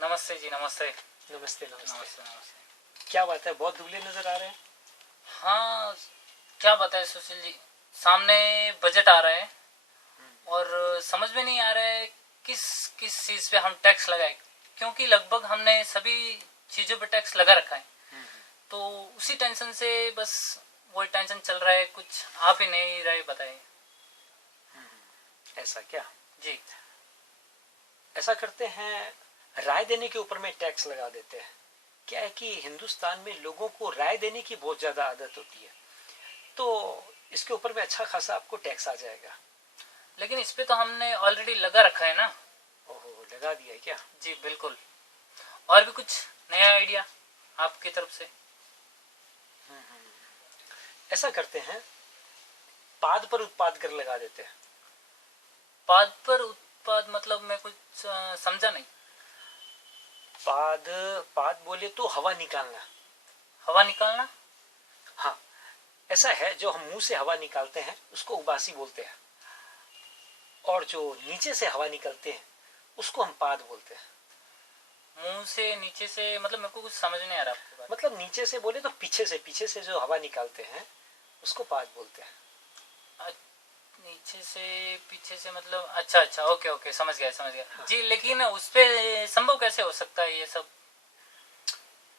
नमस्ते जी, नमस्ते। नमस्ते नमस्ते। नमस्ते नमस्ते। क्या बात है, बहुत दुबले नजर आ रहे हैं। हाँ, क्या बताए सुशील जी। सामने बजट आ रहा है और समझ में नहीं आ रहा है किस किस चीज पे हम टैक्स लगाए, क्योंकि लगभग हमने सभी चीजों पे टैक्स लगा रखा है। तो उसी टेंशन से बस वही टेंशन चल रहा है, कुछ आप ही नहीं रहे बताए। ऐसा क्या? जी। ऐसा करते हैं, राय देने के ऊपर में टैक्स लगा देते हैं। क्या है कि हिंदुस्तान में लोगों को राय देने की बहुत ज्यादा आदत होती है, तो इसके ऊपर में अच्छा खासा आपको टैक्स आ जाएगा। लेकिन इस पे तो हमने ऑलरेडी लगा रखा है ना। ओहो, लगा दिया है क्या? जी बिल्कुल। और भी कुछ नया आइडिया आपकी तरफ से? ऐसा करते हैं, पाद पर उत्पाद कर लगा देते हैं। पाद पर उत्पाद मतलब मैं कुछ समझा नहीं। पाद, पाद बोले तो हवा निकालना। हवा निकालना? हाँ, ऐसा है, जो हम मुंह से हवा निकालते हैं उसको उबासी बोलते हैं, और जो नीचे से हवा निकलते हैं उसको हम पाद बोलते हैं। मुंह से नीचे से मतलब मेरे को कुछ समझ नहीं आ रहा आपकी बात। मतलब नीचे से बोले तो पीछे से जो हवा निकालते हैं उसको पाद बोलते हैं। नीचे से पीछे से मतलब अच्छा अच्छा, ओके ओके, समझ गया समझ गया। हाँ। जी, लेकिन उस पे संभव कैसे हो सकता है ये सब?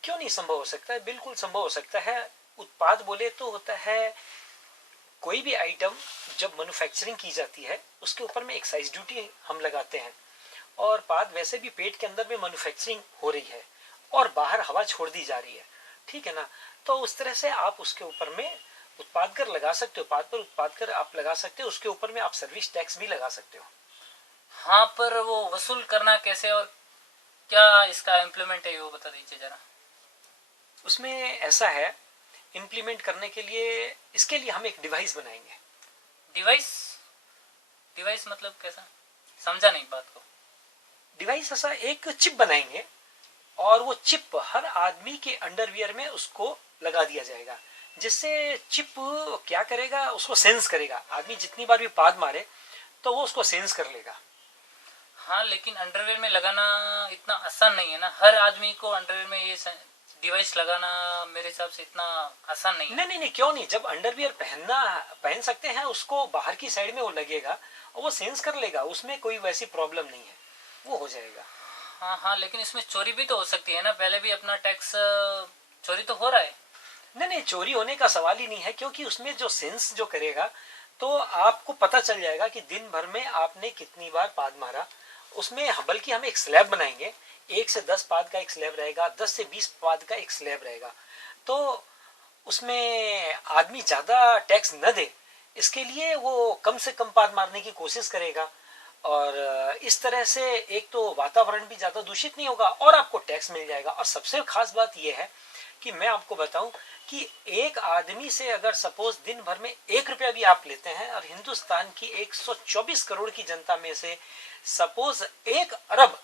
क्यों नहीं संभव हो सकता है, बिल्कुल संभव हो सकता है। उत्पाद बोले तो होता है कोई भी आइटम जब मैन्युफैक्चरिंग की जाती है उसके ऊपर में एक्साइज ड्यूटी हम लगाते हैं, और पाद वैसे भी पेट के अंदर में मैन्युफैक्चरिंग हो रही है और बाहर हवा छोड़ दी जा रही है, ठीक है ना। तो उस तरह से आप उसके ऊपर में उत्पाद कर लगा सकते हो, पाद पर उत्पाद कर आप लगा सकते हो, उसके ऊपर में आप सर्विस टैक्स भी लगा सकते हो। हाँ, पर वो वसूल करना कैसे और क्या इसका इम्प्लीमेंट है वो बता दीजिए जरा। उसमें ऐसा है, इम्प्लीमेंट करने के लिए, इसके लिए हम एक डिवाइस बनाएंगे। डिवाइस? डिवाइस मतलब कैसा, समझा नहीं बात को। डिवाइस ऐसा एक चिप बनाएंगे, और वो चिप हर आदमी के अंडरवियर में उसको लगा दिया जाएगा, जिससे चिप क्या करेगा, उसको सेंस करेगा। आदमी जितनी बार भी पाद मारे तो वो उसको सेंस कर लेगा। हाँ, लेकिन अंडरवेयर में लगाना इतना आसान नहीं है ना। हर आदमी को अंडरवेयर में ये डिवाइस लगाना मेरे हिसाब से इतना आसान नहीं है। नहीं नहीं नहीं, क्यों नहीं, जब अंडरवियर पहन सकते हैं, उसको बाहर की साइड में वो लगेगा और वो सेंस कर लेगा, उसमें कोई वैसी प्रॉब्लम नहीं है, वो हो जाएगा। हाँ हाँ, लेकिन इसमें चोरी भी तो हो सकती है ना। पहले भी अपना टैक्स चोरी तो हो रहा है। नहीं नहीं, चोरी होने का सवाल ही नहीं है, क्योंकि उसमें जो सेंस जो करेगा तो आपको पता चल जाएगा कि दिन भर में आपने कितनी बार पाद मारा। उसमें बल्कि हम एक स्लैब बनाएंगे, 1 से 10 पाद का एक स्लैब रहेगा, 10 से 20 पाद का एक स्लैब रहेगा। तो उसमें आदमी ज्यादा टैक्स न दे, इसके लिए वो कम से कम पाद मारने की कोशिश करेगा, और इस तरह से एक तो वातावरण भी ज्यादा दूषित नहीं होगा और आपको टैक्स मिल जाएगा। और सबसे खास बात यह है कि मैं आपको बताऊं कि एक आदमी से अगर सपोज दिन भर में 1 रुपया भी आप लेते हैं, और हिंदुस्तान की 124 करोड़ की जनता में से सपोज 1 अरब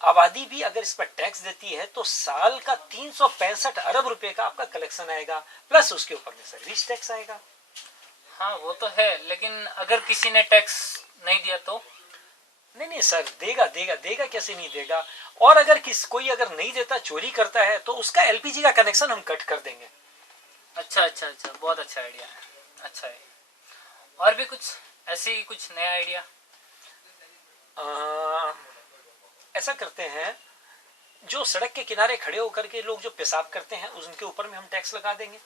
आबादी भी अगर इस पर टैक्स देती है, तो साल का 365 अरब रुपए का आपका कलेक्शन आएगा, प्लस उसके ऊपर में सर्विस टैक्स आएगा। हाँ वो तो है, लेकिन अगर किसी ने टैक्स नहीं दिया तो? नहीं नहीं सर, देगा देगा देगा, कैसे नहीं देगा। और अगर कोई अगर नहीं देता, चोरी करता है, तो उसका एलपीजी का कनेक्शन हम कट कर देंगे। अच्छा अच्छा अच्छा, बहुत अच्छा आइडिया है। अच्छा है। और भी कुछ ऐसे ही कुछ नया आइडिया? ऐसा करते हैं, जो सड़क के किनारे खड़े होकर के लोग जो पेशाब करते हैं उनके ऊपर में हम टैक्स लगा देंगे।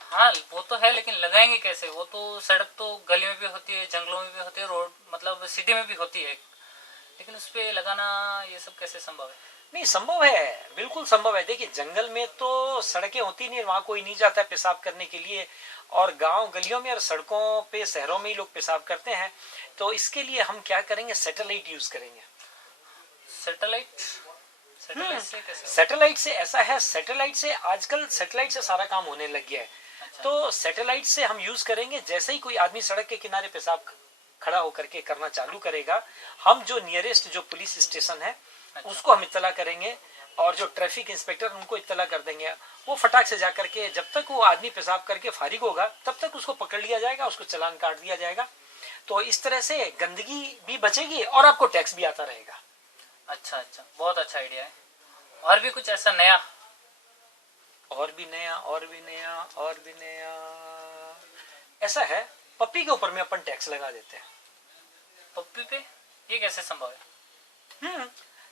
हाँ वो तो है, लेकिन लगाएंगे कैसे? वो तो सड़क तो गली में भी होती है, जंगलों में भी होती है, रोड मतलब सिटी में भी होती है, लेकिन उस पर लगाना ये सब कैसे संभव है? नहीं, संभव है, बिल्कुल संभव है। देखिए, जंगल में तो सड़कें होती नहीं, वहां कोई नहीं जाता है पेशाब करने के लिए, और गांव गलियों में और सड़कों पे शहरों में ही लोग पेशाब करते हैं। तो इसके लिए हम क्या करेंगे, सैटेलाइट यूज करेंगे। सैटेलाइट? सैटेलाइट से कैसे? सैटेलाइट से ऐसा है, सैटेलाइट से आजकल सैटेलाइट से सारा काम होने लग गया है। अच्छा। तो सैटेलाइट से हम यूज करेंगे, जैसे ही कोई आदमी सड़क के किनारे पेशाब खड़ा होकर के करना चालू करेगा, हम जो नियरेस्ट जो पुलिस स्टेशन है अच्छा। उसको हम इत्तला करेंगे, और जो ट्रैफिक इंस्पेक्टर उनको इत्तला कर देंगे। वो फटाक से जाकर के, जब तक वो आदमी पेशाब करके फारिग होगा तब तक उसको पकड़ लिया जाएगा, उसको चालान काट दिया जाएगा। तो इस तरह से गंदगी भी बचेगी और आपको टैक्स भी आता रहेगा। अच्छा अच्छा, बहुत अच्छा आइडिया है। और भी कुछ ऐसा नया? और भी नया, और भी नया, और भी नया ऐसा है, पप्पी के ऊपर में अपन टैक्स लगा देते हैं। पप्पी पे? ये कैसे संभव है?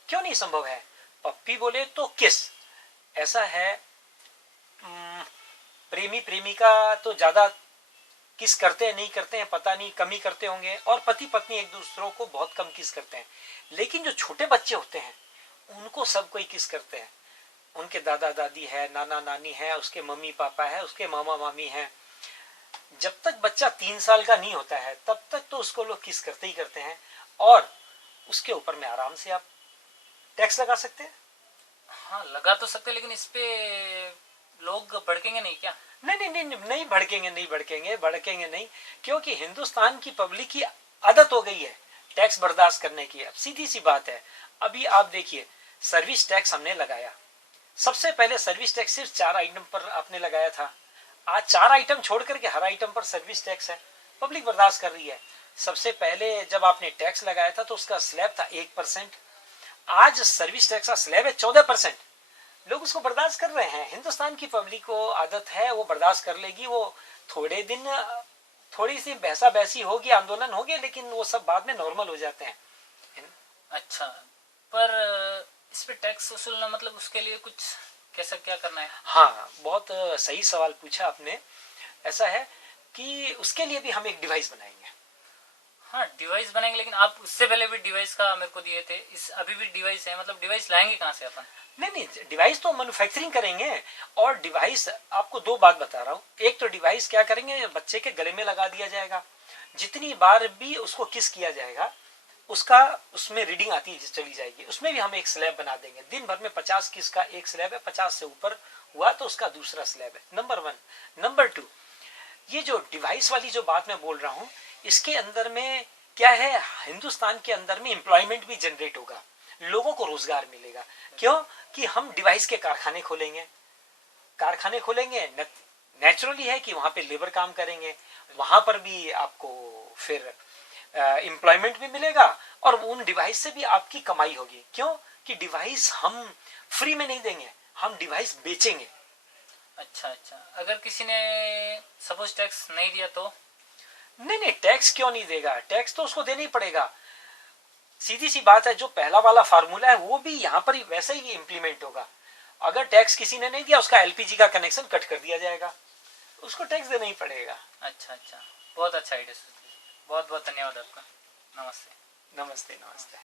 क्यों नहीं संभव है? पप्पी बोले तो किस, ऐसा है, प्रेमी प्रेमिका तो ज्यादा किस करते हैं नहीं करते हैं पता नहीं, कम ही करते होंगे, और पति पत्नी एक दूसरों को बहुत कम किस करते हैं। लेकिन जो छोटे बच्चे होते हैं उनको सब कोई किस करते हैं। उनके दादा दादी है, नाना नानी है, उसके मम्मी पापा है, उसके मामा मामी है। जब तक बच्चा 3 साल का नहीं होता है तब तक तो उसको लोग किस करते ही करते हैं, और उसके ऊपर में आराम से आप टैक्स लगा सकते हैं। हाँ लगा तो सकते, लेकिन इस पे लोग भड़केंगे नहीं क्या? नहीं नहीं नहीं नहीं भड़केंगे, नहीं भड़केंगे, भड़केंगे नहीं, क्योंकि हिंदुस्तान की पब्लिक की आदत हो गई है टैक्स बर्दाश्त करने की। अब सीधी सी बात है, अभी आप देखिए, सर्विस टैक्स हमने लगाया, सबसे पहले सर्विस टैक्स सिर्फ 4 आइटम पर आपने लगाया था। आज 4 आइटम छोड़ करके हर आइटम पर सर्विस टैक्स है, पब्लिक बर्दाश्त कर रही है। सबसे पहले जब आपने टैक्स लगाया था तो उसका स्लैब था 1%, आज सर्विस टैक्स का स्लैब है 14%। लोग उसको बर्दाश्त कर रहे हैं। हिंदुस्तान की पब्लिक को आदत है, वो बर्दाश्त कर लेगी। वो थोड़े दिन थोड़ी सी बहसा बहसी होगी, आंदोलन होगी, लेकिन वो सब बाद में नॉर्मल हो जाते हैं। अच्छा, पर इस पे टैक्स वसूलना मतलब उसके लिए कुछ कैसा क्या करना है? हाँ, बहुत सही सवाल पूछा आपने। ऐसा है कि उसके लिए भी हम एक डिवाइस बनाएंगे। हाँ डिवाइस बनाएंगे, लेकिन आप उससे पहले भी डिवाइस का मेरे को दिए थे, इस अभी भी डिवाइस है, मतलब डिवाइस लाएंगे कहाँ से अपन? नहीं नहीं, डिवाइस तो मैन्युफैक्चरिंग करेंगे। और डिवाइस आपको 2 बात बता रहा हूँ। एक तो डिवाइस क्या करेंगे, बच्चे के गले में लगा दिया जाएगा, जितनी बार भी उसको किस किया जाएगा उसका उसमें रीडिंग आती चली जाएगी। उसमें भी हम एक स्लैब बना देंगे, दिन भर में 50 किस का एक स्लैब है, 50 से ऊपर हुआ तो उसका दूसरा स्लैब है। नंबर 1। नंबर 2, ये जो डिवाइस वाली जो बात मैं बोल रहा हूँ, इसके अंदर में क्या है, हिंदुस्तान के अंदर में एम्प्लॉयमेंट भी जनरेट होगा, लोगों को रोजगार मिलेगा। क्यों कि हम डिवाइस के कारखाने खोलेंगे, कारखाने खोलेंगे, नेचुरली है कि वहां पे लेबर काम करेंगे, वहां पर भी आपको फिर एम्प्लॉयमेंट भी मिलेगा, और उन डिवाइस से भी आपकी कमाई होगी। क्यों कि डिवाइस हम फ्री में नहीं देंगे, हम डिवाइस बेचेंगे। अच्छा अच्छा, अगर किसी ने सपोज टैक्स नहीं दिया तो? नहीं नहीं, टैक्स क्यों नहीं देगा, टैक्स तो उसको देना ही पड़ेगा। सीधी सी बात है, जो पहला वाला फार्मूला है वो भी यहाँ पर वैसे ही इम्प्लीमेंट होगा। अगर टैक्स किसी ने नहीं दिया, उसका एलपीजी का कनेक्शन कट कर दिया जाएगा, उसको टैक्स देना ही पड़ेगा। अच्छा अच्छा, बहुत अच्छा आइडिया, बहुत बहुत धन्यवाद आपका। नमस्ते। नमस्ते नमस्ते।